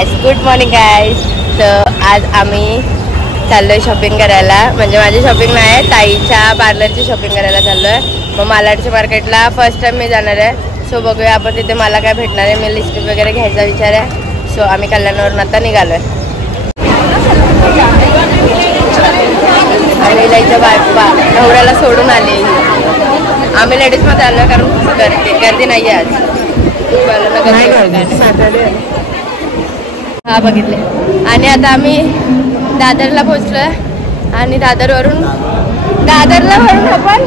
Guys, good morning guys. तर आज आम्ही चाललोय शॉपिंग करायला. म्हणजे माझी शॉपिंग नाही, ताईच्या पार्लरची शॉपिंग करायला चाललोय. मग मालाडच्या मार्केटला फर्स्ट टाइम मी जाणार आहे. सो बघूया आपण तिथे मला काय भेटणार आहे. मी लिपस्टिक वगैरे घ्यायचा विचार आहे. सो आम्ही कल्याणवरून आता निघालोय. आणि इलाईच्या नवऱ्याला सोडून आले. आम्ही लेडीजमध्ये आलो कारण गर्दी नाही आहे आज. हा बघितले. आणि आता आम्ही दादरला पोहोचलोय. आणि दादरला आपण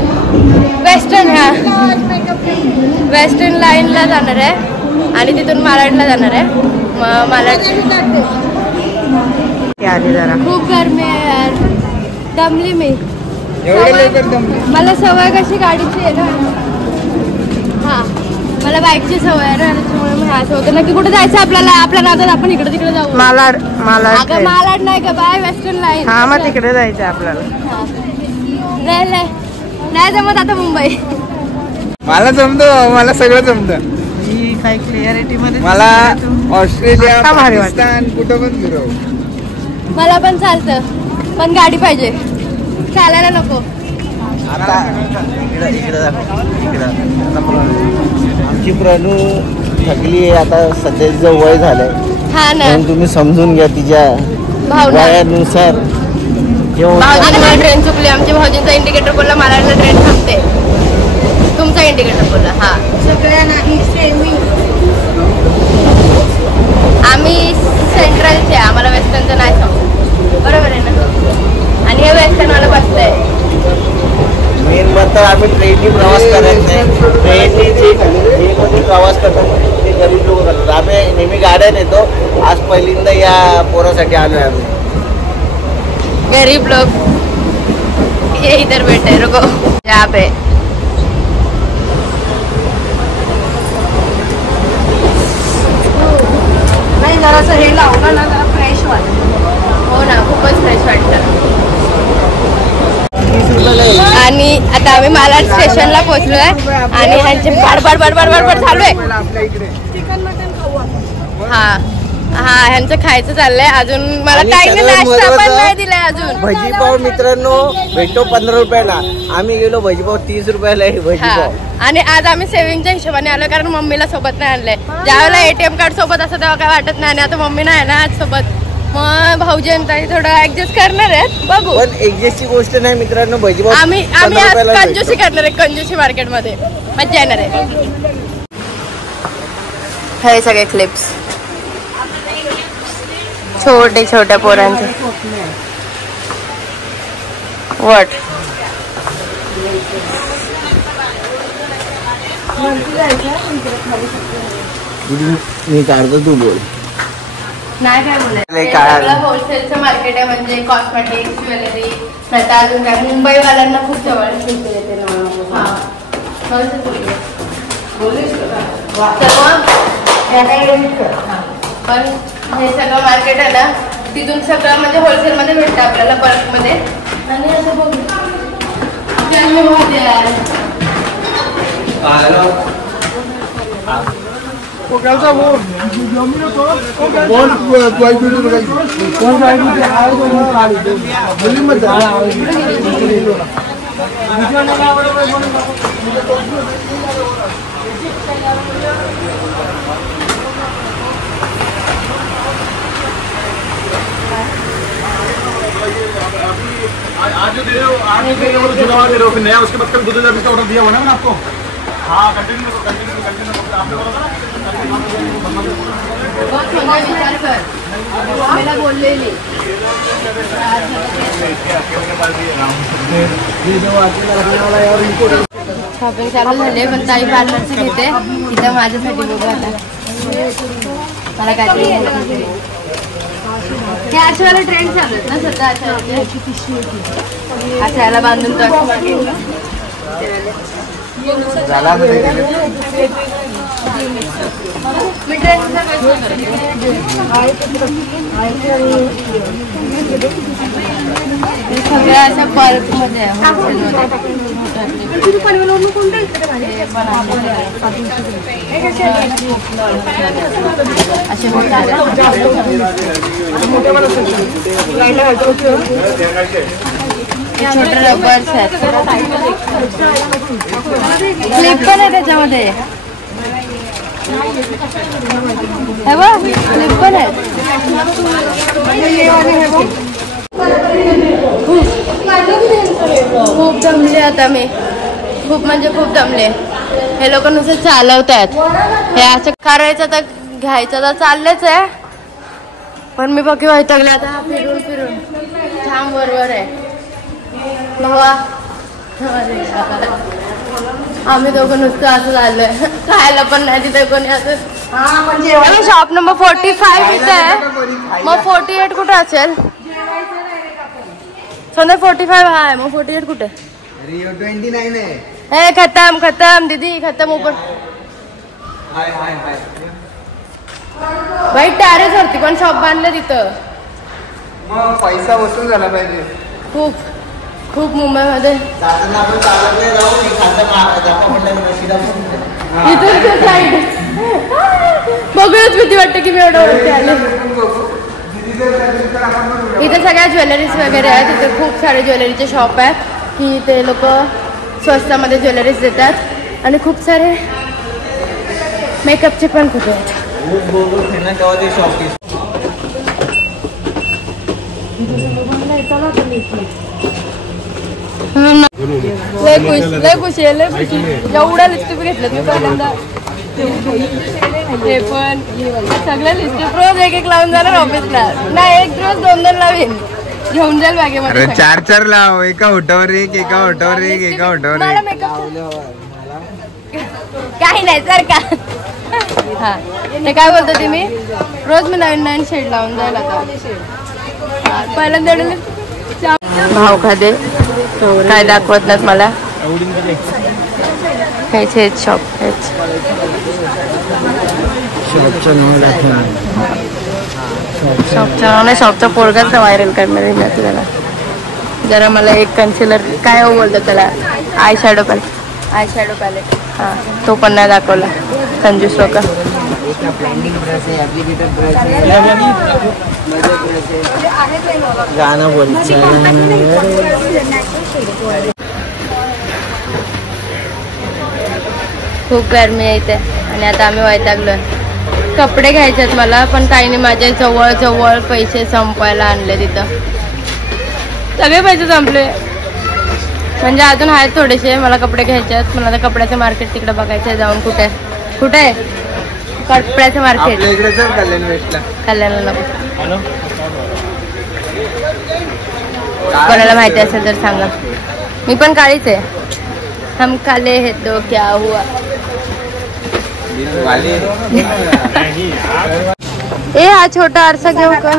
वेस्टर्न लाईनला जाणार आहे. आणि तिथून मालाडला जाणार आहे. मग मालाड खूप गरमी आहे यार. दमली मी. मला सवय कशी गाडीची आहे ना. हा मला बाईकची सवय आहे ना, त्याच्यामुळे मग असं होतं ना की कुठे जायचं आपल्याला. आपल्या नादात आपण इकडे तिकडे जाऊ. मालाड नाही का बाय, वेस्टर्न लाईन. हा मग तिकडे जायचं आपल्याला. नाही जमत आता मुंबई. मला जमतं, मला सगळं जमतं. काही क्लिअरिटी मध्ये मला ऑस्ट्रेलिया, पाकिस्तान कुठं पण फिरव. मला पण चालतं, पण गाडी पाहिजे. चालायला नको. आमची प्रणू थकली आहे आता. सध्या तिचं वय झालंय. हा ना, तुम्ही समजून घ्या तिच्या वयानुसार. ट्रेन चुकली. आमच्या भाऊजींचा इंडिकेटर बोलला मला ट्रेन थांबते. तुमचा इंडिकेटर बोलला. हा सगळ्या नाही सेमी. आम्ही सेंट्रलचे, आम्हाला वेस्टर्नचं नाही समजत. बरोबर आहे ना. आणि हे वेस्टर्न वाला बसलंय. मेन म्हणतात आम्ही ट्रेननी प्रवास करत नाही. ट्रेननी प्रवास करतात ते गरीब लोक करतात. आम्ही नेहमी गाड्या नेतो. आज पहिल्यांदा या पोरासाठी आलोय आम्ही. गरीब लोग ये इधर बैठे, रुको यहाँ पे. नाही जरासं हे लावलं ना जरा फ्रेश वाटतं. हो ना, खूपच फ्रेश वाटतं. आणि आता आम्ही मालाड स्टेशनला पोहोचलोय. आणि ह्यांचे बडबड चालू आहे. हा ह्यांचं खायचं चाललंय. अजून मला काही नाश्ता पण नाही दिलाय अजून. भजीपाव मित्रांनो भेटतो 15 रुपयाला. आम्ही गेलो भजीपाव 30 रुपयाला आहे भजीपाव. आणि आज आम्ही सेव्हिंगच्या हिशोबाने आलोय कारण मम्मीला सोबत नाही आणलंय. ज्यावेळेला ATM कार्ड सोबत असं तेव्हा काय वाटत नाही. आणि आता मम्मी नाही ना आज सोबत. मग भाऊजी थोडं ऍडजस्ट करणार आहेत. बघू. पण ऍडजस्टची गोष्ट नाही मित्रांनो. भजीपाव आम्ही कंजूसी करणार आहे. कंजूसी मार्केटमध्ये मज्जा येणार आहे. हे सगळे क्लिप्स छोटे छोट्या पोरांचे. वॉट मी काढतो, तू बोल. नाही काय बोलायचं. होलसेलचं मार्केट आहे. म्हणजे कॉस्मेटिक्स, ज्वेलरी, नाही तर अजून काय. मुंबईवाल्यांना खूप जवळ येते ना. पण हे सगळं मार्केट आहे ना, तिथून सगळं म्हणजे होलसेलमध्ये भेटतं आपल्याला बल्कमध्ये. आणि असं बघू आज जो दे रहे हो, आज जो जुड़ा हुआ दे रहे हो, फिर नया उसके बाद कल 2000 का ऑर्डर दिया हुआ ना मैंने आपको. हाँ कंटिन्यू आपने बोललेली. शॉपिंग चालू झाले. पण ताई पार्लरची घेते इथं माझ्यासाठी. बघू आता मला काय हे अशाला ट्रेंड चालू आहेत ना सध्या. अशाला बांधून सगळ्या अशा पार्कमध्ये असे छोटे रबर्स आहेत, क्लिप पण आहे त्याच्यामध्ये, हे बघ क्लिप पण आहेत. खूप दमले आता मी, खूप म्हणजे खूप दमले. हे लोक नुसते चालवतात, हे असं करायचं तर घ्यायचं तर चाललेच आहे, पण मी बाकी वैतागले आता फिरून फिरून. छान बरोबर आहे भावा. आम्ही दोघं नुसतं असं झालोय, खायला पण नाही तिथे कोणी असं. शॉप नंबर 45 इथे आहे, मग 48 कुठे असेल? समजा 45 हा आहे, मग 48 कुठे? 29 आहे. ए खतम खतम दीदी, खतम ऊपर. भाई टॅरेस वरती पण शॉप बांधलं तिथं. मग पैसा वसूल झाला पाहिजे. खूप खूप मुंबईमध्ये बघूनच भीती वाटते की मी एवढं वरती आले. इथे सगळ्या ज्वेलरीज वगैरे आहेत, तिथे खूप सारे ज्वेलरीचे शॉप आहेत की ते लोक स्वस्तामध्ये ज्वेलरीज देतात, आणि खूप सारे मेकअपचे पण खूप आहेत. लय खुशी आहे, लय खुशी. एवढ्या लिपस्टिक घेतल्यात मी पहिल्यांदा. हे पण सगळ्या लिपस्टिक रोज एक एक लावून जाणार ऑफिसला. नाही, एक रोज 2-2 लावीन, घेऊन जाईल बॅगेमध्ये. 4-4 लाव, एका होटावर एक, एका होटावर एक, एका होटावर मला एक. मेकअप काही नाही सर का. हा ते काय बोलतो ते, मी रोज मी नवीन शेड लावून जाईल आता. पहिल्यांदा भाव खादे काय दाखवत नाहीत मला. हेच हेच शॉप, हेच शॉपचं नाव नाही, शॉपचा पोरगाच व्हायरल करणार आहे त्याला. जरा मला एक कन्सिलर काय हो बोलतो त्याला, आय शॅडो पॅलेट हां, तो पण नाही दाखवला कंजूस लोक. गाणं बोल. खूप गरमी आहे इथे, आणि आता आम्ही वैतागलोय. कपडे घ्यायचे आहेत मला, पण काही नाही, माझे जवळ पैसे संपवायला आणले. तिथं सगळे पैसे संपले, म्हणजे अजून आहेत थोडेसे. मला कपडे घ्यायचे आहेत, मला आता कपड्याचं मार्केट तिकडे बघायचं आहे जाऊन. कुठे आहे कपड्याचं मार्केट? कल्याणला नको. कोणाला माहिती असेल तर सांगा. मी पण काळीच आहे. हम काले है तो क्या हुआ. ए हा छोटा आरसा घेऊ का?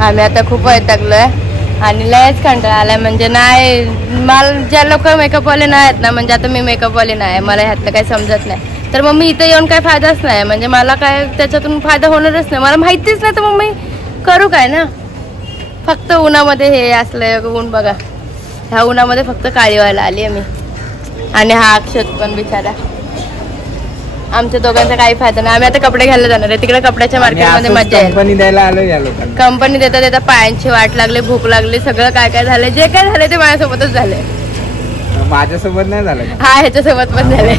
आम्ही आता खूप वैतागलोय आणि लयच कंटाळा आलाय. म्हणजे नाही, मला ज्या लोक मेकअपवाले नाही आहेत ना, म्हणजे आता मी मेकअपवाले नाही, मला ह्यातलं काही समजत नाही, तर मग मी इथं येऊन काय फायदाच नाही. म्हणजे मला काय त्याच्यातून फायदा होणारच नाही, मला माहितीच नाही, तर मग मी करू काय ना. फक्त उन्हामध्ये हे असलं ऊन बघा, ह्या उन्हामध्ये फक्त काळी व्हायला आली आहे मी. आणि हा अक्षत पण बिचारा, आमच्या दोघांचा काही फायदा नाही. आम्ही आता कपडे घ्यायला जाणार आहे तिकडे, कपड्याच्या मार्केटमध्ये मजा आहे. कंपनी द्यायला आलो या लोकांना. कंपनी देता पायांची वाट लागली, भूक लागली, सगळं काय काय झालं, जे काय झालं ते माझ्यासोबतच झालंय. माझ्यासोबत नाही झालं. हा ह्याच्यासोबत पण झाले.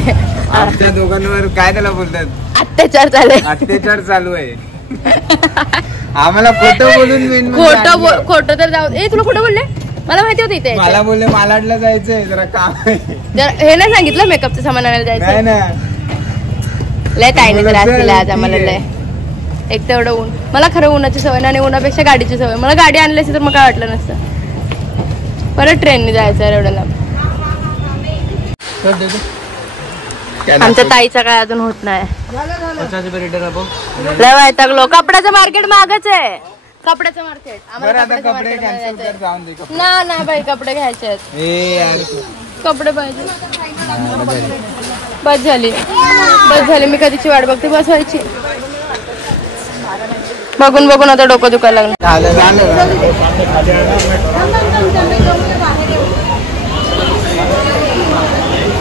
आमच्या दोघांवर काय त्याला बोलतात, अत्याचार चालू आहे. आम्हाला खोटं बोलून खोटं तर जाऊ. ए तुला खोटं बोलले? मला माहिती होतं इथे. मला बोलले मालाडला जायचंय, जरा काम आहे. हे नाही सांगितलं मेकअपचं सामान आणायला जायचं? नाही ना, लय टाईम त्रास दिला आज आम्हाला लय. एक तर एवढं ऊन, मला खरं उन्हाची सवय नाही, उन्हापेक्षा गाडीची सवय. मला गाडी आणली असती तर मग काय वाटलं नसतं. परत ट्रेनने जायचं एवढं लांब. आमच्या ताईचा काय अजून होत नाही. लय वैतागलो. कपड्याचं मार्केट मागच आहे, कपड्याचं मार्केट. आम्हाला ना बाई कपडे घ्यायचे आहेत, कपडे पाहिजे. बस झाली. मी कधीची वाट बघते, बस व्हायची. बघून आता डोकं दुखायला लागलं.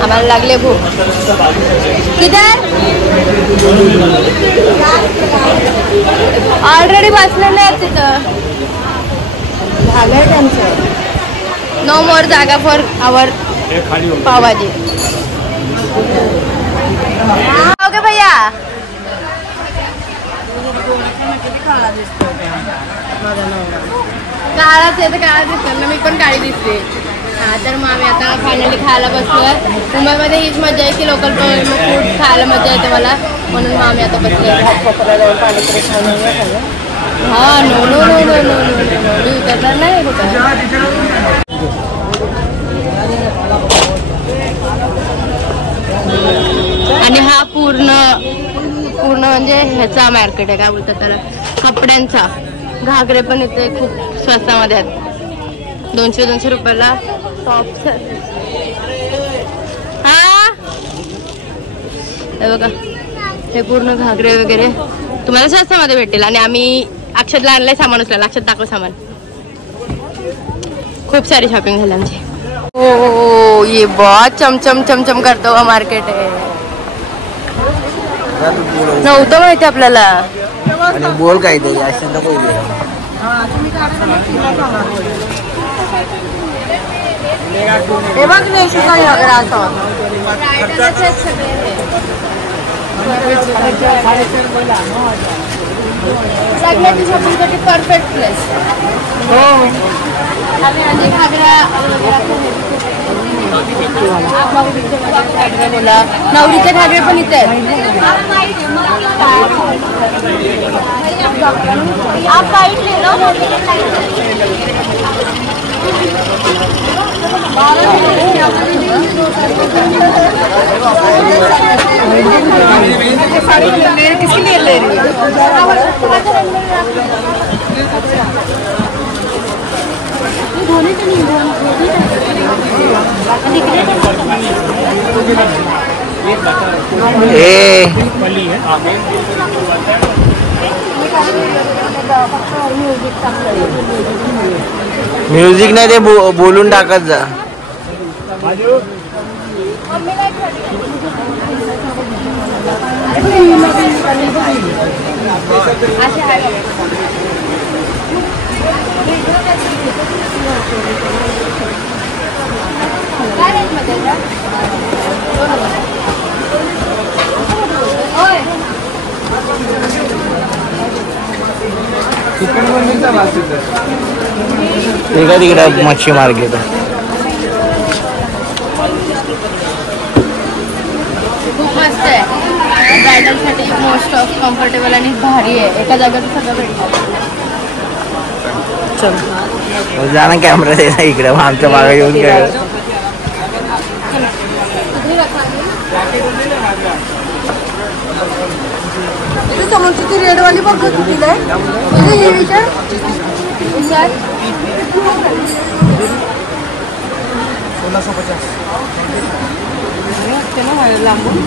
आम्हाला लागले भूक. किधर ऑलरेडी बसलेले आहेत तिथं. झालंय त्यांचं. नो मोर जागा फॉर आवर पावभाजी. ओके भैया. काळाच आहे तर काळा दिसतो ना. मी पण काळी दिसते. हा तर मग आम्ही आता फायनली खायला बसलोय. मुंबईमध्ये हीच मजा आहे की लोकल फूड खायला मजा येते मला. म्हणून मग आम्ही आता बसलोय. हा no no no no no no मी उतरणार नाही कुठं. आणि हा पूर्ण म्हणजे ह्याचा मार्केट आहे. काय बोलतात त्याला, कपड्यांचा. घागरे पण इथे खूप स्वस्तामध्ये आहेत. 200 रुपयाला टॉप्स. हा हे बघा, हे पूर्ण घागरे वगैरे तुम्हाला स्वस्तामध्ये भेटेल. आणि आम्ही अक्षतला आणलंय सामान उचलायला. अक्षत दाखव सामान. खूप सारी शॉपिंग झाली आमची. हो ये बहुत चमचम चमचम करतो हुआ मार्केट आहे. नव्हतं माहिती आपल्याला. आणि बोल काहीतरी असेल तर बोल. हे बघ सगळ्याची शॉपिंगसाठी परफेक्ट प्लेस. आणि घागरा बोला. नवरीचे घागरे पण इथे आहेत. आप वाइट ले लो. किसके लिए ले रही म्युझिक नाही ते बोलून टाकत जा. तिकडे मच्छी मार्केट आहे. खूप मस्त आहे. ब्रायडलसाठी मोस्ट ऑफ कम्फर्टेबल आणि भारी आहे. एका जागेत सगळं भेटतं. जा ना कॅमेरा द्यायचा इकडे. मग आमच्या मागे येऊन काय समोरची रेडवाली बघत होती लांबून.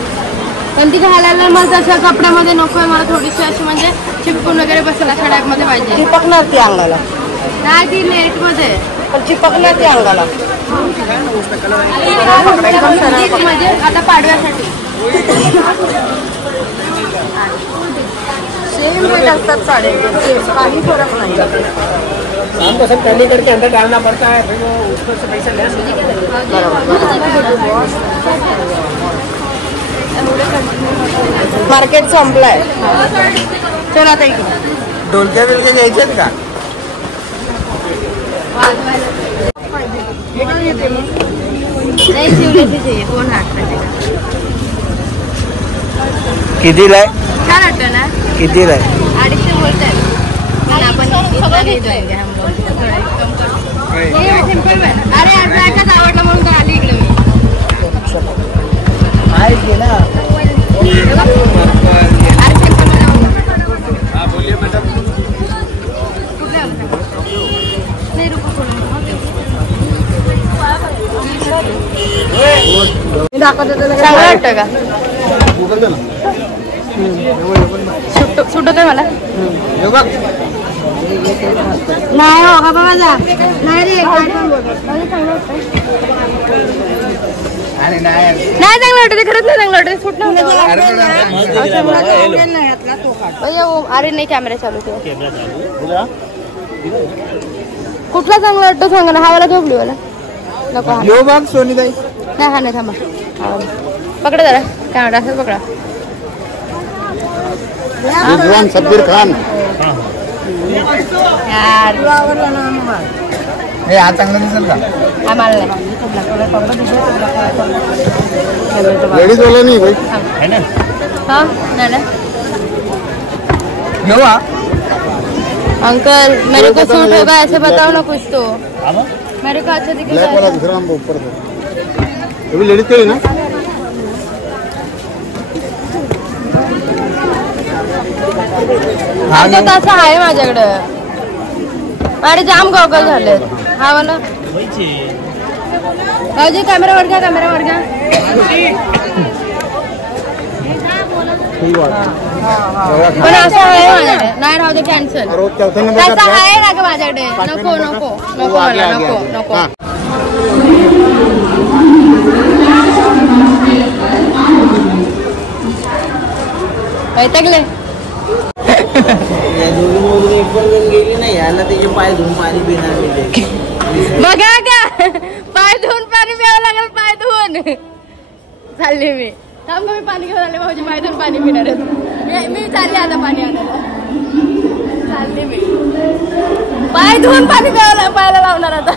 पण ती घालायला मला तशा कपड्यामध्ये नकोय. मला थोडीशी अशी म्हणजे चिपकून वगैरे बसेल अशा टाईपमध्ये पाहिजे. चिपकणार ती अंगाला. नाही ती लेटमध्ये पण चिपकणार ती अंगाला. म्हणजे आता पाडव्यासाठी सेम रेट असतात साड्यांचे. काही फरक नाही. शाम को सब पहले करके अंदर डालना पड़ता है, फिर वो उसको से पैसे लेस मार्केट संपलाय. चल आता इकडे डोलक्या बिलक्या घ्यायच्यात का? नाही शिवलेची चाहिए. कोण हात कितीला आहे? छान वाटतं ना. कितीला आहे? 250 बोलतात. आपण सिंपल. अरे आज आवडलं म्हणून तर आली इकडे मी. बोलिए मैडम. चांगलं वाटतं का? सुटत आहे मला. नाही हो का बाबा. नाही रे चांगलं वाटत ते, खरंच नाही चांगलं वाटत. फुटलं अरे नाही, कॅमेरा चालू ठेवा. कुठला चांगला वाटतो सांगा ना. हा वाला किंवा ब्ल्यू वाला? नको हा. सोनीताई हा नाही, थांबा. पकडा जरा, कॅमेरा असं पकडा. रिजवान शब्बीर खान. यार हे हा चांगला दिसेल का? हा मला नाही. लेडीज वाला नाही भाई. हा नाही ना. अंकल मेरे को सूट होगा ऐसे बताओ ना कुछ तो. मेरे को अच्छा दिखेगा. ब्लैक वाला दूसरा हम ऊपर दो. अभी लेडीज के लिए ना. अंकल तसं आहे माझ्याकडं. अरे जाम गॉगल झाले. हा वाला भाऊजी कॅमेरावर घ्या, कॅमेरावर घ्या. पण असं आहे माझ्याकडे. नाही राहू दे, कॅन्सल. तसं आहे ना ग माझ्याकडे. नको नको नको मला, नको नको. वैतागले. गेली नाही याला त्याचे पाय धुवून पाणी पिणार मी. बघा का, पाय धुवून पाणी प्यावं लागेल. पाय धुवून चालले मी. थांब मी पाणी घेऊन आले. भाऊजी पाय धुवून पाणी पिणार आहेत. मी चालले आता पाणी आणायला. चालले मी. पाय धुवून पाणी प्यायला लावणार आता.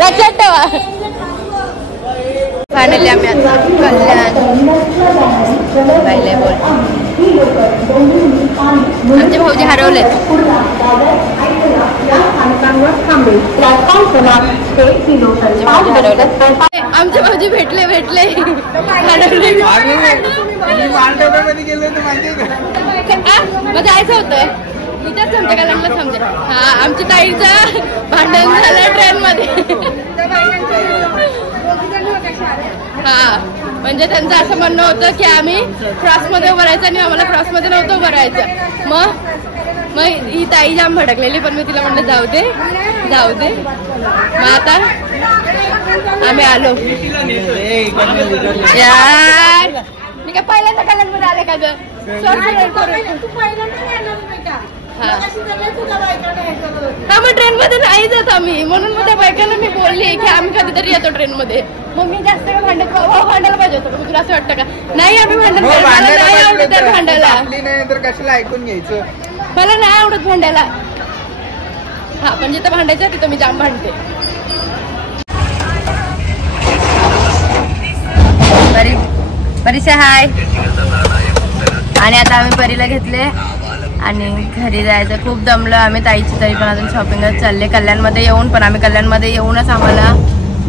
लक्षात ठेवा. फायनली आम्ही आता कल्याण पाहिले. बोल आमचे भाऊजी हरवलेत. आमचे भाऊजी भेटले मग जायचं होतं इथंच समजा कल्याणला समजा. हा आमच्या ताईचं भांडण झालं ट्रेन मध्ये. हा म्हणजे त्यांचं असं म्हणणं होतं की आम्ही क्रॉसमध्ये उभं राहायचं आणि आम्हाला क्रॉसमध्ये नव्हतं उभं राहायचं. मग ही ताई जाम भडकलेली, पण मी तिला म्हणलं जाऊ दे. मग आता आम्ही आलो. यार मी काय पहिल्यांदा कल्याणमध्ये आले का ग? हा मग ट्रेन मध्ये नाही जात आम्ही, म्हणून मग त्या बायकांना मी बोलली की आम्ही कधीतरी येतो ट्रेन मध्ये. मग मी जास्त भांडायला पाहिजे होतं. तुला असं वाटतं का? नाही आम्ही भांडायला तर कशाला ऐकून घ्यायचं. मला नाही आवडत भांडायला. हा पण जिथं भांडायचं तिथं मी जाम भांडते. परीक्षा हाय. आणि आता आम्ही परीला घेतले आणि घरी जायचं. खूप दमलं आम्ही. ताईची तरी पण अजून शॉपिंगच चालले. कल्याणमध्ये येऊन पण आम्ही कल्याणमध्ये येऊनच आम्हाला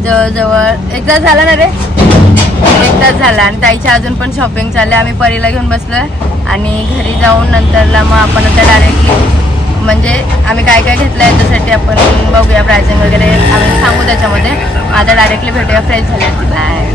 जवळजवळ 1 तास झाला ना रे. 1 तास झाला आणि ताईची अजून पण शॉपिंग चालले. आम्ही परीला घेऊन बसलोय आणि घरी जाऊन नंतरला मग आपण आता डायरेक्टली म्हणजे आम्ही काय काय घेतलं आहे त्यासाठी आपण बघूया. प्राइसिंग वगैरे आम्ही सांगू त्याच्यामध्ये. आता डायरेक्टली भेटूया. फ्रेश झाल्याची. बाय.